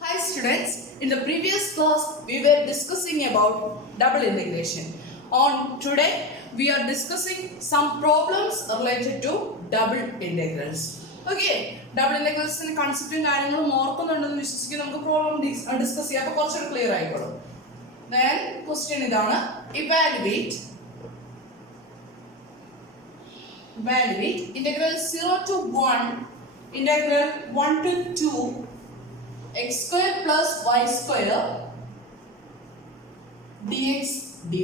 Hi students, in the previous class we were discussing about double integration. On today we are discussing some problems related to double integrals. Okay, double integrals in concept and problem discuss clear. Then question is evaluate integral 0 to 1, integral 1 to 2 x square plus y square dx dy.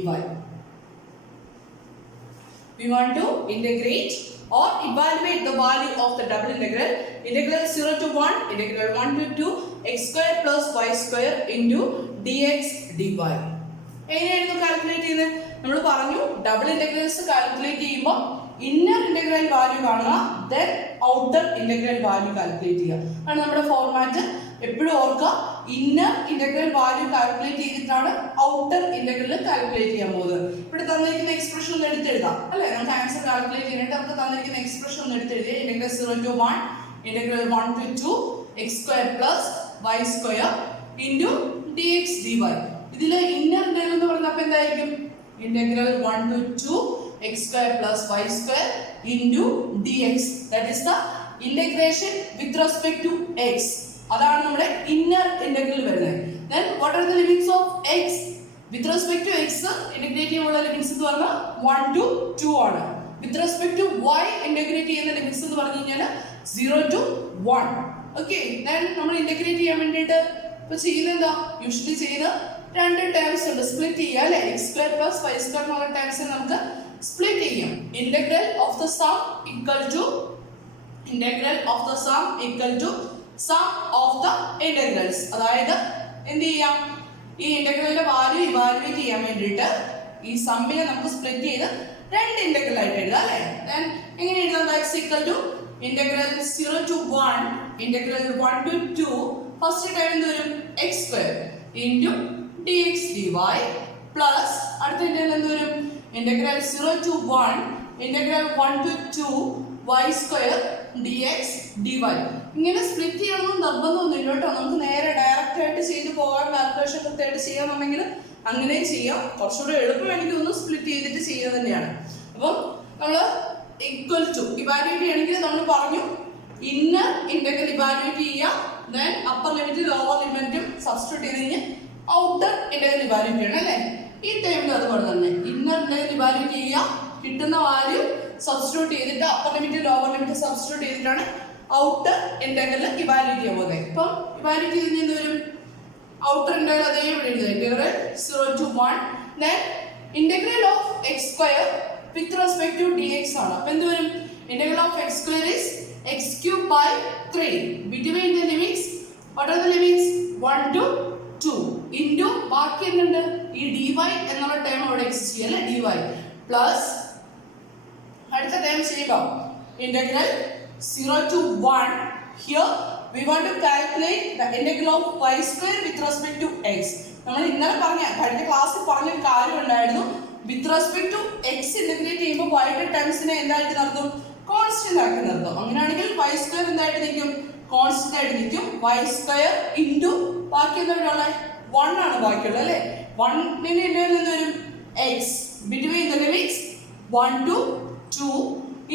We want to integrate or evaluate the value of the double integral 0 to 1, integral 1 to 2 x square plus y square into dx dy. എങ്ങനെയായിരുന്നു calculate ചെയ്യുന്നത്? നമ്മൾ പറഞ്ഞു double integrals calculate ചെയ്യുമ്പോൾ inner integral value കാണുക, then outer integral value calculate ചെയ്യുക. ആണ് നമ്മുടെ format. എപ്പോഴും ഓർക്കുക, ഇന്നർ ഇന്റഗ്രൽ വാല്യൂ കാൽക്കുലേറ്റ് ചെയ്തിട്ടാണ് ഔട്ടർ ഇന്റഗ്രൽ കാൽക്കുലേറ്റ് ചെയ്യാൻ പോകുന്നത്. ഇവിടെ തന്നിരിക്കുന്ന എക്സ്പ്രഷൻ ഒന്ന് എടുത്തെഴുതാം അല്ലെ. നമുക്ക് ആൻസർ കാൽക്കുലേറ്റ് ചെയ്യാനായിട്ട് നമുക്ക് തന്നിരിക്കുന്ന എക്സ്പ്രഷൻ ഒന്ന് എടുത്തെഴുതിയ integral 0 to 1, integral 1 to 2 x square plus y square into dx dy. ഇതിലെ ഇന്നർ ഇന്റഗ്രൽ എന്ന് പറഞ്ഞാൽ അപ്പോൾ എന്തായിരിക്കും? Integral 1 to 2 x square plus y square into dx. That is the integration with respect to x. അതാണ് നമ്മുടെ inner integral വരുന്നത്. Then what are the limits of x? With respect to x integrate ചെയ്യുന്ന limits എന്ന് പറഞ്ഞാൽ 1 to 2 ആണ്. With respect to y integrate ചെയ്യുന്ന limits എന്ന് പറഞ്ഞു കഴിഞ്ഞാൽ 0 to 1. Okay, then നമ്മൾ ഇന്റഗ്രേറ്റ് ചെയ്യാൻ വേണ്ടിയിട്ട് ഇപ്പോൾ ചെയ്യുന്നത് എന്താ? യൂഷ്വലി ചെയ്യുന്ന രണ്ട് ടേംസ് ഉണ്ട്, സ്പ്ലിറ്റ് ചെയ്യുക അല്ലെ. X square plus Y square എന്നുള്ള ടേംസിനെ നമുക്ക് സ്പ്ലിറ്റ് ചെയ്യും. Integral of the sum equal to sum of the integrals. അതായത് എന്ത് ചെയ്യാം, ഈ ഇന്റഗ്രലിന്റെ വാല്യൂ ഇവാലുവേറ്റ് ചെയ്യാൻ വേണ്ടിയിട്ട് ഈ സമ്മിനെ നമുക്ക് സ്പ്ലിറ്റ് ചെയ്ത് രണ്ട് ഇന്റഗ്രൽ ആയിട്ട് എഴുതാം അല്ലെ. ദെൻ എങ്ങനെ എഴുതാം? That's equal to integral 0 to 1, integral 1 to 2 first term എന്ത് വരും? X square into dx dy plus അടുത്ത ഇന്റഗ്രൽ എന്ത് വരും? Integral 0 to 1, integral 1 to 2 y square dx dy. ഇങ്ങനെ സ്പ്ലിറ്റ് ചെയ്യണമെന്ന് നിർബന്ധമൊന്നുമില്ല കേട്ടോ. നമുക്ക് നേരെ ഡയറക്റ്റ് ആയിട്ട് ചെയ്ത് പോകാൻ കാൽക്കുലേഷൻ കൃത്യമായിട്ട് ചെയ്യാമെന്നുണ്ടെങ്കിൽ അങ്ങനെ ചെയ്യാം. കുറച്ചുകൂടെ എളുപ്പം എനിക്ക് ഒന്ന് സ്പ്ലിറ്റ് ചെയ്തിട്ട് ചെയ്യുക തന്നെയാണ്. അപ്പം നമ്മൾ ഈക്വൽ ടു ഇവാലുവേറ്റ് ചെയ്യണമെങ്കിൽ നമ്മൾ പറഞ്ഞു ഇന്നർ ഇന്റഗ്രൽ ഇവാലുവേറ്റ് ചെയ്യുക, ദെൻ അപ്പർ ലിമിറ്റും ലോവർ ലിമിറ്റും സബ്സ്റ്റിറ്റ്യൂട്ട് ചെയ്ത് കഴിഞ്ഞ് ഔട്ടർ ഇന്റഗ്രൽ ഇവാലുവേറ്റ് ചെയ്യണം അല്ലേ. ഈ ടൈമിൽ അതുപോലെ തന്നെ ഇന്നർ ഇന്റഗ്രൽ ഇവാലുവേറ്റ് ചെയ്യുക, കിട്ടുന്ന വാല്യൂ സബ്സ്റ്റിറ്റ്യൂട്ട് ചെയ്തിട്ട് upper limit lower limit substitute ചെയ്തിട്ടാണ് ഔട്ടർ ഇന്റഗ്രൽ ഇവാലുവേറ്റ് ചെയ്യാൻ പോകുന്നത്. ഇപ്പം ഇവാലുവേറ്റ് ചെയ്ത് എന്ത് വരും? ഔട്ടർ ഇന്റഗ്രൽ അതേ ഇവിടെ എഴുതുക, integral 0 to 1, then integral of X square with respect to dx ആണ്. അപ്പം എന്ത് വരും? Integral of X square is x cube by 3 between the limits. What are the limits? 1 to 2 into ബാക്കി എന്തുണ്ട്? ഈ dy എന്നുള്ള ടേം അവിടെ എക്സിസ്റ്റ് ചെയ്യും അല്ലേ, dy പ്ലസ് അടുത്ത ടേം ചെയ്യുക integral 0 to 1. Here we want to calculate the integral of y square with respect to x. നമ്മൾ ഇന്നലെ കഴിഞ്ഞ ക്ലാസ്സിൽ പറഞ്ഞ കാര്യം ഉണ്ടായിരുന്നു, with respect to X integrate ചെയ്യുമ്പോൾ വൈയുടെ ടേംസിനെ എന്തായിട്ട് നടത്തും? കോൺസ്റ്റന്റ് ആക്കി നിർത്തും. അങ്ങനെയാണെങ്കിൽ y സ്ക്വയർ എന്തായിട്ട് നിൽക്കും? കോൺസ്റ്റന്റ് ആയിട്ട് നിൽക്കും. y സ്ക്വയർ ഇൻറ്റു ബാക്കി എന്താ 1 ആണ് ബാക്കിയുള്ളത് അല്ലേ. 1 എന്ത് വരും? x between the limits 1 to 2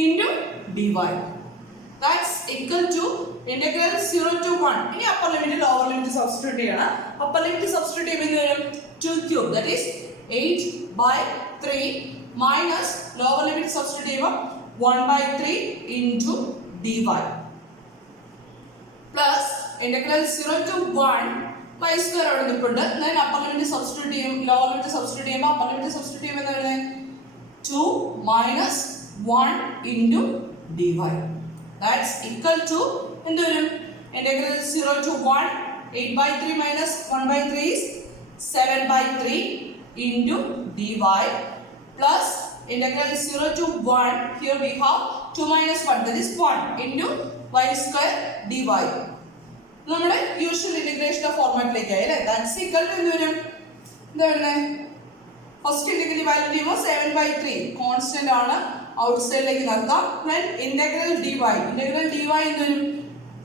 into dy. That's equal to integral 0 to 1. ഇനി upper limit lower limit substitute ചെയ്യണം. അപ്പർ ലിമിറ്റ് സബ്സ്റ്റിറ്റ്യൂട്ട് ചെയ്യുമ്പോൾ എന്ത് വരും? 2 cube, that is 8 by 3 minus lower limit substitute ചെയ്യുമ്പോൾ 1 by 3 into dy plus integral 0 to 1 y square അവിടെ നിൽപ്പുണ്ട്. then upper limit substitute ചെയ്യും, lower limit substitute ചെയ്യുമ്പോൾ upper limit substitute ചെയ്യുമ്പോൾ എന്താ വരുന്നത്? 2 minus 1 into dy. that's equal to എന്ത് വരും? integral 0 to 1, 8 by 3 minus 1 by 3 is 7 by 3 into dy plus integral 0 to 1, here we have 2 minus 1, that is 1 into y square dy. നമ്മുടെ usual ഇന്റഗ്രേഷന്റെ ഫോർമാറ്റിലേക്ക് ആയി അല്ലേ. That's equal to എന്ത് വരും? എന്താ വരുന്നത്? ഫസ്റ്റ് ഇന്റഗ്രൽ വാല്യൂ ചെയ്യുമ്പോൾ 7 by 3 കോൺസ്റ്റന്റ് ആണ്, ഔട്ട്സൈഡിലേക്ക് നടത്താം. ഇന്റഗ്രൽ dy എന്ത് വരും?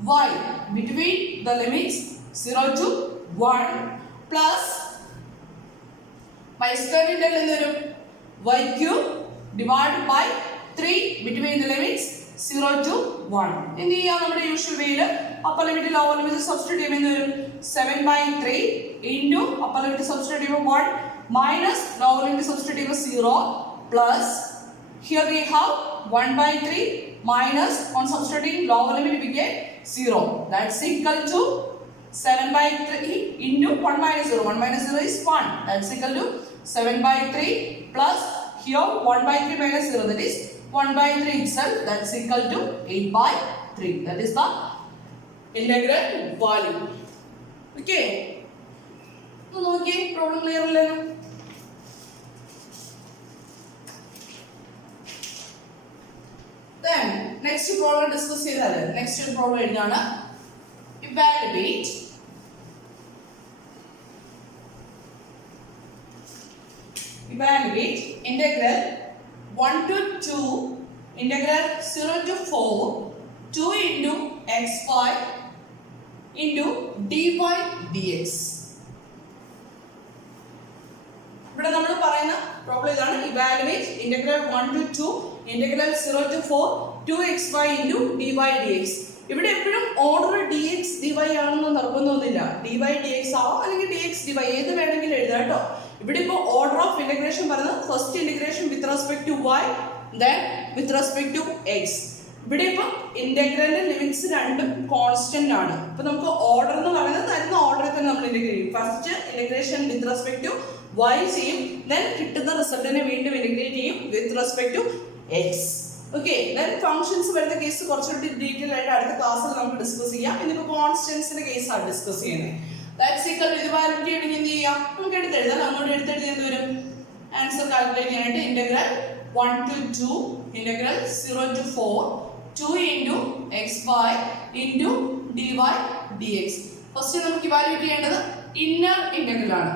y between the limits 0 to 1 plus y square integral എന്ത് വരും y cube divided by 3 between the limits 0 to 1. എന്ത് ചെയ്യാം നമ്മുടെ യൂഷ്വൽ വേയിൽ upper limit lower limit substitute ചെയ്യുമ്പോൾ എന്ത് വരും 7/3 into upper limit substitute ചെയ്യുമ്പോൾ 1 minus lower limit substitute ചെയ്യുമ്പോൾ 0 plus here we have 1/3 minus on substituting lower limit we get 0. That's equal to 7/3 into 1 minus 0. 1 minus 0 is 1. That's equal to 7/3 plus here 1/3 minus 0. That is 1/3 itself. That's equal to 8/3. That is the integral value. Okay. Okay, problem clear അല്ലല്ലോ. Then next problem discuss ചെയ്താൽ next problem എന്താണ് evaluate integral 1 to 2 integral 0 to 4 2 into x5 into dy dx. ഇവിടെ നമ്മൾ പറയുന്ന problem ഇതാണ് evaluate integral 1 to 2 integral 0 to 4 2xy into dy dx. ഇവിടെ എപ്പോഴും order dx dy ആണെന്ന് നിർബന്ധമൊന്നുമില്ല. dy dx ആവാം അല്ലെങ്കിൽ dx dy ഏത് വേണമെങ്കിലും എഴുതാം കേട്ടോ. ഇവിടെ ഇപ്പോൾ ഓർഡർ ഓഫ് ഇന്റഗ്രേഷൻ പറയുന്നത് first integration with respect to y then with respect to x. ഇവിടെ ഇപ്പം ഇന്റഗ്രലിന്റെ ലിമിറ്റ്സ് രണ്ടും കോൺസ്റ്റന്റ് ആണ്. ഇപ്പൊ നമുക്ക് ഓർഡർ എന്ന് പറയുന്നത് തരുന്ന ഓർഡറിൽ തന്നെ നമ്മൾ ഇന്റഗ്രേറ്റ് ചെയ്യും. First integration with respect to y ചെയ്യും, then കിട്ടുന്ന റിസൾട്ടിനെ വീണ്ടും ഇന്റഗ്രേറ്റ് ചെയ്യും with respect to x. Okay, then functions വരുന്ന കേസ് കുറച്ചുകൂടി ഡീറ്റെയിൽ ആയിട്ട് അടുത്ത ക്ലാസ്സിൽ നമുക്ക് ഡിസ്കസ് ചെയ്യാം. ഇതിപ്പോ കോൺസ്റ്റന്റ്സിന്റെ കേസാണ് ഡിസ്കസ് ചെയ്യുന്നത്. ദാറ്റ്സ് ഈക്വൽ ടു ഇത് വാലിഡിറ്റി ആണെങ്കിൽ എന്ത് ചെയ്യാം, നമുക്ക് എടുത്തെഴുതാം. അങ്ങോട്ട് എടുത്തെഴുതി എന്ത് വരും, ആൻസർ കാൽക്കുലേറ്റ് ചെയ്യാനായിട്ട് integral 1 to 2 integral 0 to 4 2 into xy into dy dx. First നമുക്ക് ഇവാലുവേറ്റ് ചെയ്യേണ്ടത് ഇന്നർ ഇന്റഗ്രൽ ആണ്.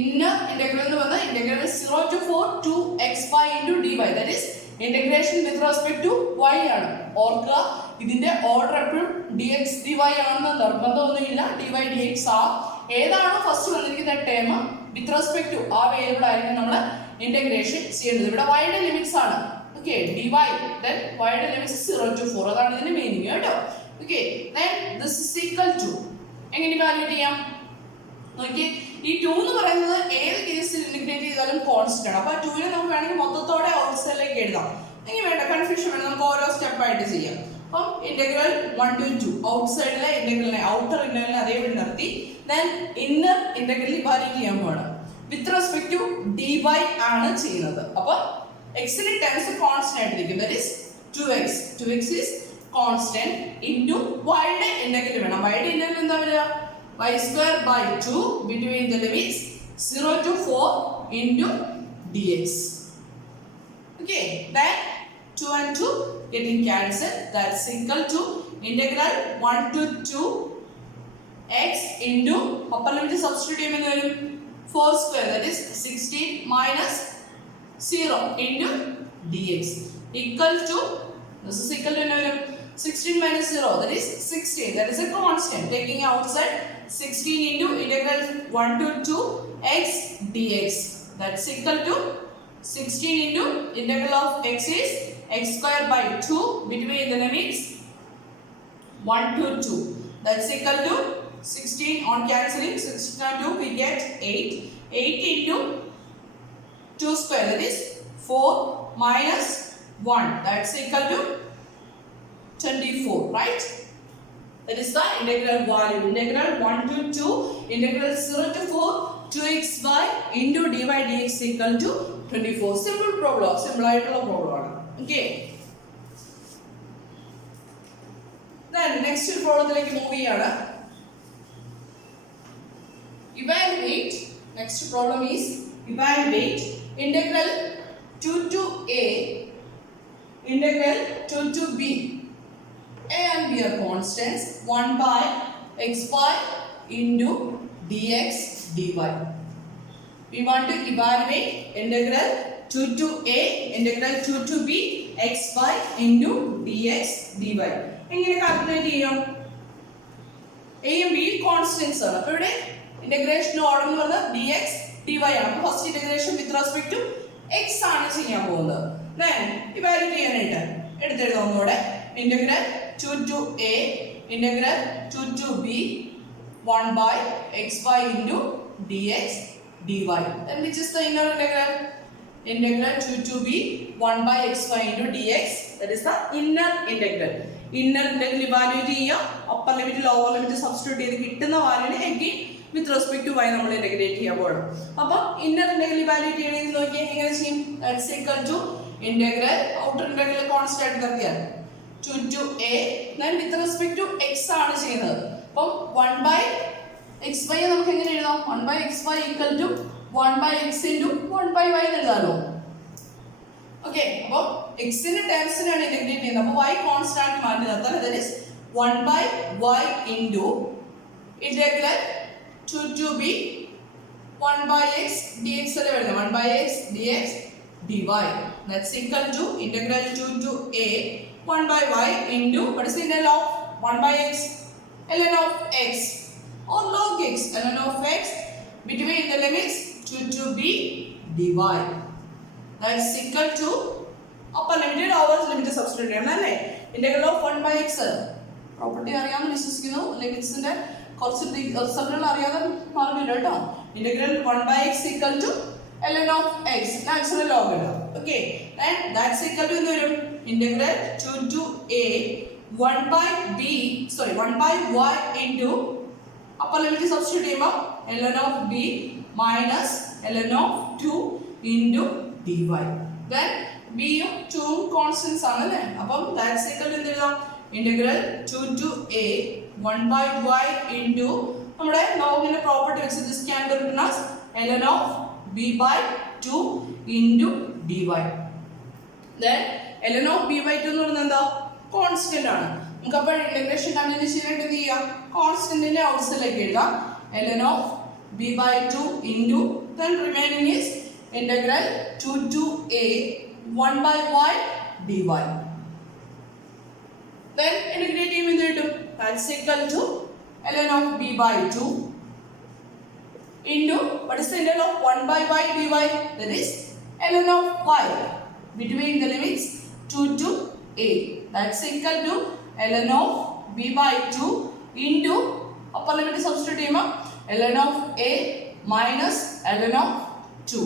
ഇന്നർ ഇന്റഗ്രൽ എന്ന് പറഞ്ഞാൽ integral 0 to 4 2xy into dy, that is integration with respect to y ആണ്. ഓർക്കുക, ഇതിന്റെ ഓർഡർ എപ്പോഴും dx dy ആണെന്ന് നിർബന്ധമൊന്നുമില്ല. dy dx ആ ഏതാണോ ഫസ്റ്റ് വന്നിരിക്കുന്ന ടേം വിത്ത് റെസ്പെക്ട് ടു ആ വേരിയബിൾ ആയിരിക്കും നമ്മൾ ഇന്റഗ്രേഷൻ ചെയ്യേണ്ടത്. ഇവിടെ y യുടെ ലിമിറ്റ്സ് ആണ്. ഓക്കെ, dy then y യുടെ ലിമിറ്റ്സ് 0 to 4, അതാണ് ഇതിന്റെ മീനിങ് കേട്ടോ. Okay, then this is equal to എങ്ങനെ വാല്യൂറ്റ് ചെയ്യാം നോക്കിയേ. ഈ 2 എന്ന് പറയുന്നത് ഏത് കേസിൽ ഇന്റഗ്രേറ്റ് ചെയ്താലും കോൺസ്റ്റന്റ് ആണ്. അപ്പൊ 2 നെ നമുക്ക് വേണമെങ്കിൽ മൊത്തത്തോടെ ഔട്ട് സൈഡിലേക്ക് എഴുതാം. എങ്ങനെ വേണ്ട, കൺഫ്യൂഷൻ വേണം, നമുക്ക് ഓരോ സ്റ്റെപ്പ് ആയിട്ട് ചെയ്യാം. അപ്പം ഇന്റഗ്രൽ 1 to 2 ഔട്ട് സൈഡിലെ ഇന്റഗ്രലിനെ ഔട്ടർ ഇന്റഗ്രലിനെ അതേപടി നിർത്തി then ഇന്നർ ഇന്റഗ്രൽ ഇവാലുവേറ്റ് ചെയ്യാൻ പോകണം. വിത്ത് റെസ്പെക്ട് ടു dy ആണ് ചെയ്യുന്നത്. അപ്പൊ x ന്റെ ടേംസ് കോൺസ്റ്റന്റ് ആയിട്ടിരിക്കും, that is 2x is constant into y യുടെ ഇന്റഗ്രൽ വേണം. y യുടെ ഇന്റഗ്രൽ എന്താ വരിക, y square by 2 between the limits 0 to 4 into dx. Okay, then 2 and 2 getting cancelled, that's equal to integral 1 to 2 x into upper limit substitute ചെയ്യുമ്പോൾ വരും 4 square, that is 16 minus 0 into dx equal to, this is equal to 16 minus 0, that is 16, that is a constant. Taking outside 16 into integral 1 to 2 x dx, that's equal to 16 into integral of x is x square by 2 between the limits 1 to 2, that's equal to 16 on cancelling 16 and 2 we get 8 into 2 square, that is 4 minus 1, that's equal to 24, right? That is the integral value. Integral 1 to 2 integral 0 to 4 2xy into dy dx equal to 24. Simple problem, simple ആയിട്ടുള്ള problem ആണ്. Okay, then next പ്രോബ്ലത്തിലേക്ക് move ചെയ്യാണ്. Evaluate, next problem is evaluate integral 2 to a integral 2 to b. A and b are constants. 1 by xy into dx dy. We want to evaluate integral 2 to a integral 2 to b xy into dx dy. എങ്ങനെ calculate ചെയ്യാം? എയും B constants ആണ്. അപ്പൊ ഇവിടെ integration order എന്ന് പറഞ്ഞാൽ D X D Y ആണ്. അപ്പൊ first integration with respect to X ആണ് ചെയ്യാൻ പോകുന്നത്. ദെൻ ഇവാലുവേറ്റ് ചെയ്യാനായിട്ട് എടുത്തെഴുതാം ഒന്നുകൂടെ. Integral 2 to a integral 2 to b 1 by xy into dx dy. Then which is the inner integral? Integral 2 to b 1 by xy into dx. That is the inner integral. Inner integral evaluate ചെയ്യുക. upper limit lower limit substitute ചെയ്ത് കിട്ടുന്ന വാല്യൂനെ again with respect to y നമ്മൾ integrate ചെയ്യാൻ പോകണം. അപ്പോൾ inner integral evaluate ചെയ്യണമെന്ന് നോക്കിയാൽ എങ്ങനെ ചെയ്യും? that's equal to integral outer integral constant നിർത്തിയാൽ 2 to a then with respect to x ആണ് ചെയ്യുന്നത്. അപ്പം 1 by xy നമുക്ക് എങ്ങനെ എഴുതാം? 1 by xy equal to 1 by x into 1 by y എഴുതാമല്ലോ. Okay, അപ്പോൾ എക്സിന്റെ ടേംസിനാണ് ഇന്റഗ്രേറ്റ് ചെയ്യുന്നത്. അപ്പോൾ y കോൺസ്റ്റന്റ് മാറ്റി നിർത്താൻ that is 1 by y into integral 2 to b 1 by x dx അല്ലേ വരുന്നത്. 1 by x dx dy. That's equal to integral 2 to a 1 by y into what is the integral of 1 by x? ln of x or log x. ln of x between the limits 2 to b dy. That's equal to upper limit lower limit substitute ചെയ്യണം അല്ലേ. integral of 1 by x property അറിയാമെന്ന് വിശ്വസിക്കുന്നു. ലിമിറ്റ്സിന്റെ കുറച്ച് റിസൾട്ടുകൾ അറിയാതെ മാറില്ല കേട്ടോ. Integral 1 by x equal to ln of x natural log ഇടാം. Okay, and that's equal to എന്ത് വരും? integral 2 to a 1 by y into upper limit substitute ചെയ്യുമ്പോൾ ln of b minus ln of 2 into dy. then b യും 2 ഉം constants ആണ് അല്ലേ. അപ്പം that's equal to എന്ത് എഴുതാം? integral 2 to a 1 by y into നമ്മുടെ ലോഗിന്റെ പ്രോപ്പർട്ടി വെച്ച് this can be written as ln of b by 2 into dy. then ln of b by 2 എന്ന് പറയുന്നത് എന്താ? കോൺസ്റ്റന്റ് ആണ്. നമുക്ക് അപ്പോൾ ഇന്റഗ്രേഷൻ കണ്ടിന്യൂ ചെയ്യാനായിട്ട് എന്ത് ചെയ്യാം? കോൺസ്റ്റന്റിന്റെ ഔട്ട്സൈഡിലേക്ക് എഴുതാം ln of b by 2 into then remaining is integral 2 to a 1 by y dy. then integrate ചെയ്യുമ്പോൾ എന്ത് കിട്ടും? that's equal to ln of b by 2 into what is the integral of 1 by y dy? that is ln of y between the limits 2 to a. that's equal to ln of b by 2 into upper limit substitute ചെയ്യുമ്പോൾ ln of a minus ln of 2.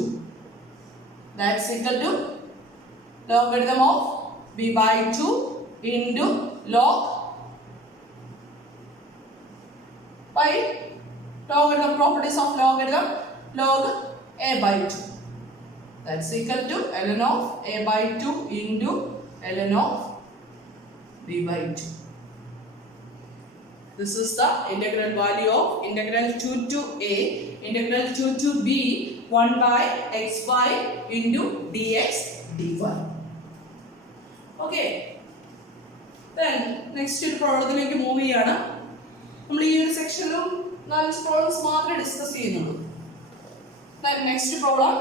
that's equal to logarithm of b by 2 into log by logarithm properties of logarithm log a by 2. that's equal to ln of a by 2 into ln of b by 2. this is the integral value of integral 2 to a integral 2 to b 1 by xy into dx dy. okay, then next ഒരു പ്രോബ്ലത്തിലേക്ക് move ചെയ്യാണ്. നമ്മൾ ഈ ഒരു സെക്ഷനിലും 4 problems മാത്രമേ discuss ചെയ്യുന്നുള്ളൂ. then next problem,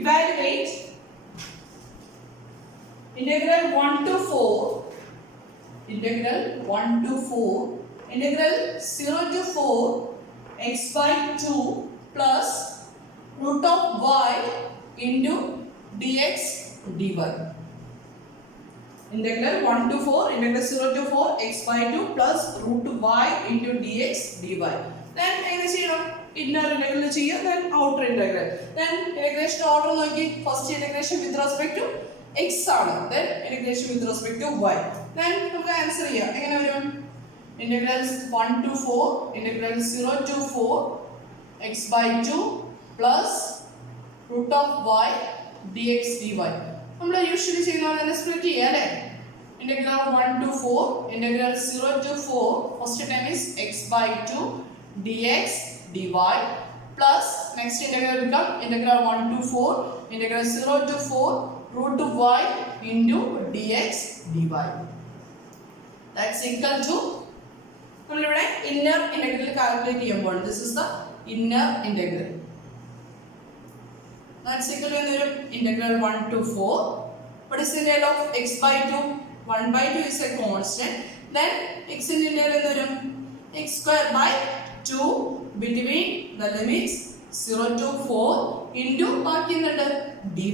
evaluate integral 1 to 4 integral 0 to 4 x by 2 plus root of y into dx dy. integral 1 to 4 integral 0 to 4 x by 2 plus root y into dx dy. then എങ്ങനെ ചെയ്യണം? inner integral ചെയ്യുക, then outer integral. then integration order നോക്കി first integration with respect to x ആണ്, then integration with respect to y. then നമുക്ക് answer ചെയ്യാം. എങ്ങനെ വരും? integrals 1 to 4 integral 0 to 4 x by 2 plus root of y dx dy. നമ്മൾ usually ചെയ്യുന്ന പോലെ തന്നെ സ്പ്ലിറ്റ് ചെയ്യുക അല്ലേ. integral 1 to 4 integral 0 to 4 first term is x by 2 dx dy plus next integral become integral 1 to 4 integral 0 to 4 root y into dx dy. that's equal to നമ്മളിവിടെ inner integral calculate ചെയ്യുമ്പോൾ this is the inner integral. that's equal to integral 1 to 4. what is the integral of x by 2? 1 by 2 is a constant. Then x in integral x square by 2 between the limits 0 to 4 into dy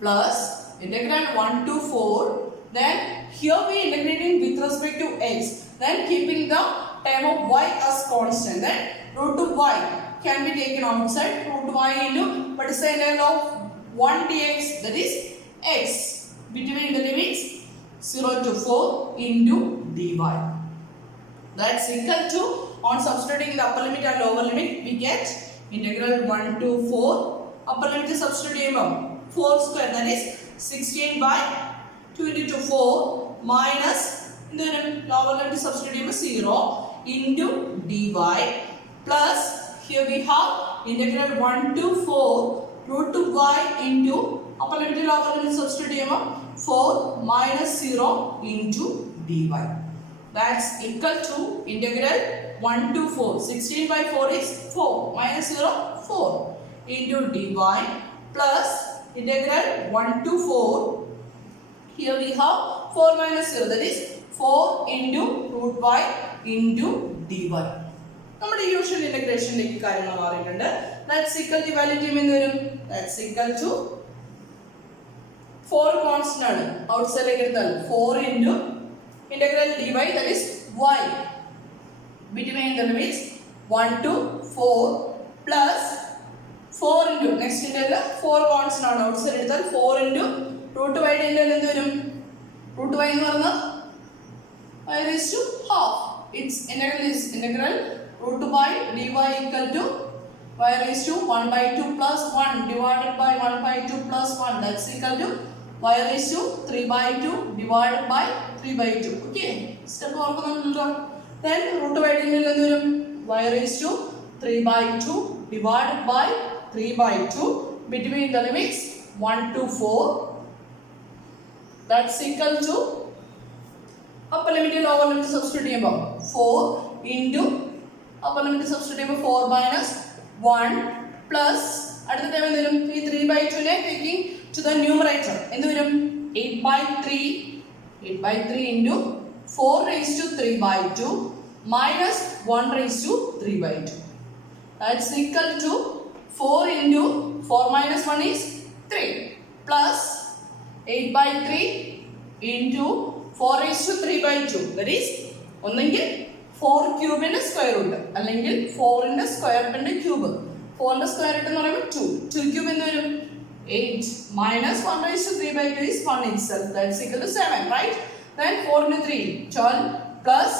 plus integral 1 to 4. Then here we integrating with respect to x. Then keeping the term of y as constant. Then root of y can be taken outside. Root y into what is the integral of 1 dx, that is x between the limits 0 to 4 into dy. That's equal to, on substituting the upper limit and lower limit, we get integral 1 to 4. Upper limit is substituting 4 square, that is 16 by 2 into 4 minus the lower limit is substituting 0 into dy plus here we have integral 1 to 4 root of y into upper limit and lower limit substituting 4 minus 0 into dy. That's equal to integral 1 to 4. 16 by 4 is 4 minus 0 4 into dy plus integral 1 to 4. Here we have 4 minus 0, that is 4 into root y into dy. നമ്മുടെ usual ഇന്റഗ്രേഷനിലേക്ക് കാര്യങ്ങൾ മാറിയിട്ടുണ്ട്. That's equal to value team എന്ന് വരും. That's equal to 4 constant ആണ്. ഔട്ട്സൈഡിലേക്ക് എടുത്താൽ 4 into integral dy, that is y between the limits 1 to 4 plus 4 into next integral 4 constant ആണ്. Outside എടുത്താൽ 4 into root y ന്റെ ഇന്റഗ്രൽ എന്ത് വരും? root y എന്ന് പറഞ്ഞാൽ y raised to half. Its integral is integral root y dy equal to y raised to 1 by 2 plus 1 divided by 1 by 2 plus 1. That's equal to y raised to 3 by 2 divided by 3 by 2. Okay, step ഓർക്കുന്നുണ്ടല്ലോ. Then root y ന്റെ integral എന്ത് വരും? y raised to 3 by 2 divided by 3 by 2 between the limits 1 to 4. That's equal to upper limit and lower limit substitute 4 into upper limit substitute 4 minus 1 plus അടുത്ത time എന്ത് വരും? ഈ 3 by 2 നെ taking to the numerator എന്ത് വരും? 8 by 3 into 4 raised to 3 by 2 minus 1 raised to 3 by 2. That's equal to 4 into 4 minus 1 is 3 plus 8 by 3 into 4 raised to 3 by 2, that is ഒന്നെങ്കിൽ 4 ക്യൂബിന്റെ square root അല്ലെങ്കിൽ 4 ന്റെ square റൂട്ടിന്റെ cube. 4 ന്റെ square root എന്ന് പറയുമ്പോൾ 2 cube എന്ന് വരും 8 minus 1 raised to 3 by 2 is 1 itself. That's equal to 7, right? Then 4 into 3 12 plus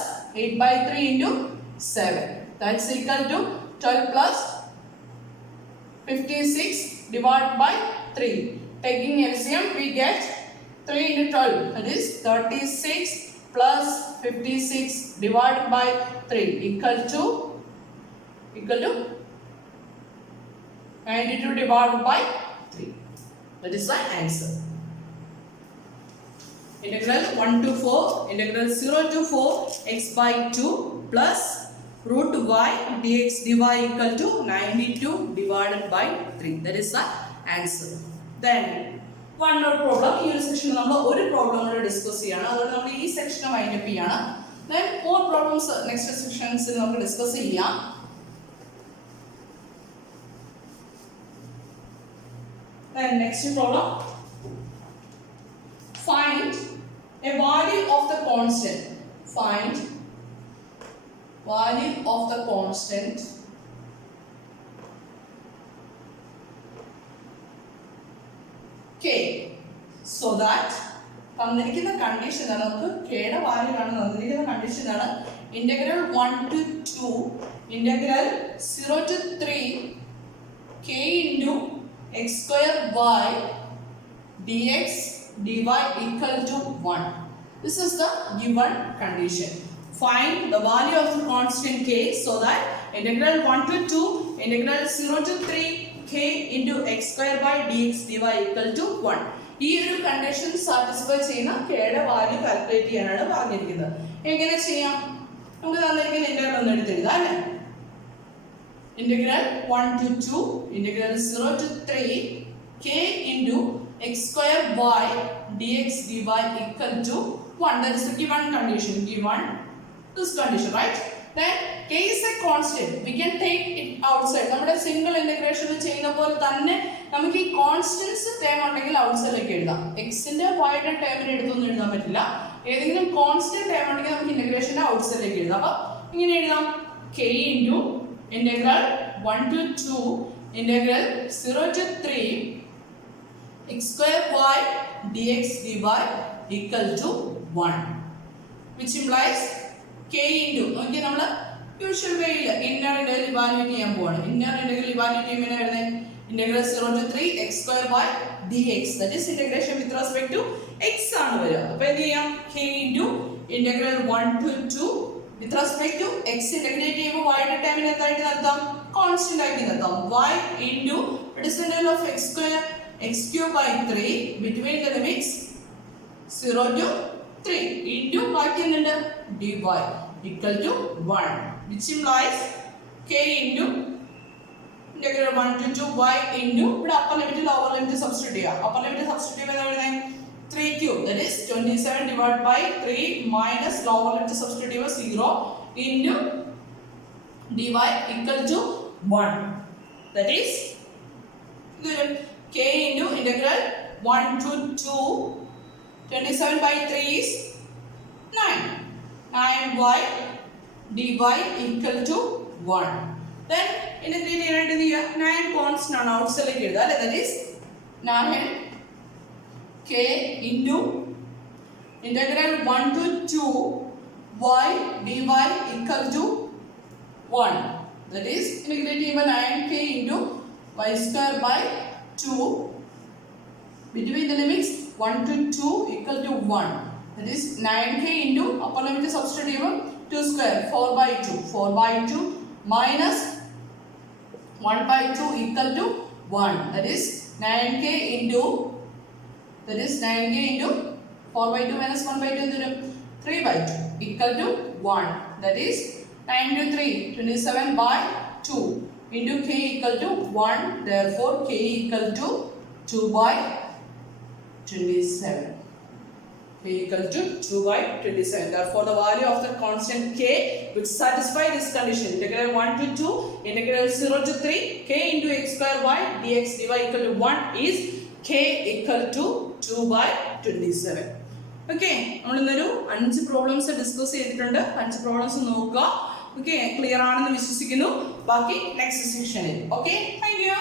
8 by 3 into 7. That's equal to 12 plus 56 divided by 3. Taking LCM we get 3 into 12, that is 36 plus 56 divided by 3 equal to 92 divided by 3. That is the answer. Integral 1 to 4, integral 0 to 4 x by 2 plus root y dx dy equal to 92 divided by 3. That is the answer. Then one more problem. ഈ ഒരു സെക്ഷനിൽ നമ്മൾ ഒരു problem കൂടെ discuss ചെയ്യാണ്. അതുകൊണ്ട് നമ്മൾ ഈ സെക്ഷൻ വൈൻഡ് അപ്പ് ചെയ്യാണ്. Then more problems next സെക്ഷൻസിൽ നമുക്ക് ഡിസ്കസ് ചെയ്യാം. Then next problem. Find a value of the constant. Find value of the constant k so that തന്നിരിക്കുന്ന കണ്ടീഷൻ ആണ്, നമുക്ക് കെയുടെ വാല്യൂ ആണ് തന്നിരിക്കുന്ന കണ്ടീഷൻ ആണ് integral 1 to 2 integral 0 to 3 k into x square y dx dy equal to 1. This is the given condition. Find the value of the constant k so that integral 1 to 2 integral 0 to 3 k into x square by dx dy equal to 1. ഈ ഒരു condition satisfy ചെയ്യുന്ന കെയുടെ value calculate ചെയ്യാനാണ് പറഞ്ഞിരിക്കുന്നത്. എങ്ങനെ ചെയ്യാം? നമുക്ക് തന്നിരിക്കുന്ന ഇന്റഗ്രൽ ഒന്ന് എടുത്തെഴുതാം അല്ലേ. Integral 1 to 2 integral 0 to 3 k into x square y dx dy equal to 1. That is the given condition. Given this condition, right? Then k is a constant. We can take it outside. നമ്മുടെ single integration ചെയ്യുന്ന പോലെ തന്നെ നമുക്ക് ഈ constants term ഉണ്ടെങ്കിൽ ഔട്ട്സൈഡിലേക്ക് എഴുതാം. എക്സിന്റെ വൈയുടെ ടേമിനെ എടുത്തൊന്നും എഴുതാൻ പറ്റില്ല. ഏതെങ്കിലും കോൺസ്റ്റന്റ് ടേം ഉണ്ടെങ്കിൽ നമുക്ക് ഇന്റഗ്രേഷന്റെ ഔട്ട്സൈഡിലേക്ക് എഴുതാം. അപ്പൊ ഇങ്ങനെ എഴുതാം k into integral 1 to 2 integral 0 to 3 x square y dx dy equal to 1, which implies k into okay നമ്മൾ യൂഷ്വൽ വേയിൽ ഇന്നർ ഇന്റഗ്രൽ ഇവാലുവേറ്റ് ചെയ്യാൻ പോവാണ്. ഇന്നർ ഇന്റഗ്രൽ ഇവാലുവേറ്റ് ചെയ്യുമ്പോൾ എങ്ങനെ വരുന്നത്? Integral 0 to 3 x square y dx, that is integration with respect to x ആണ് വരിക. അപ്പോൾ എന്ത് ചെയ്യാം? k into integral 1 to 2 with respect to x integrate ചെയ്യുമ്പോൾ y യുടെ ടേമിനെ എന്തായിട്ട് നടത്താം? കോൺസ്റ്റന്റ് ആയിട്ട് നടത്താം. y into what is the integral of x square x cube by 3 between the limits 0 to 3 into ബാക്കി എന്തുണ്ട്? dy equal to 1, which implies k into integral 1 to 2 y into ഇവിടെ upper limit lower limit substitute ചെയ്യാം. upper limit substitute ചെയ്യുമ്പോൾ എന്താ വരുന്നത്? 3 cube, that is 27 divided by 3 minus lower limit substitute ചെയ്യുമ്പോൾ 0 into dy equal to 1, that is k into integral 1 to 2 27 by 3 is 9. 9y dy equal to 1. Then integrate ചെയ്യേണ്ടത് 9 constant ആണ് ഔട്ട്സൈഡിലേക്ക് എഴുതുക അല്ലേ? that is 9 k into integral 1 to 2 y dy equal to 1. that is integrate ചെയ്യുമ്പോൾ 9k into y square by 2 between the limits 1 to 2 equal to 1. that is 9k into upper limit substitute ചെയ്യുമ്പോൾ 2 square 4 by 2 4 by 2 minus 1 by 2 equal to 1. that is 9k into 4 by 2 minus 1 by 2 3 by 2 equal to 1. that is 9 into 3 27 by 2 into k equal to 1. therefore k equal to 2 by 27. k equal to 2 by 27. Therefore, the value of the constant k which satisfy this condition, integral 1 to 2, integral 0 to 3, k into x square y dx dy equal to 1 is k equal to 2 by 27. Okay, നമ്മൾ ഇന്നൊരു 5 problems discuss ചെയ്തിട്ടുണ്ട്. 5 problems നോക്കുക. Okay, clear ആണെന്ന് വിശ്വസിക്കുന്നു. ബാക്കി next സെക്ഷനിൽ. Okay, thank you.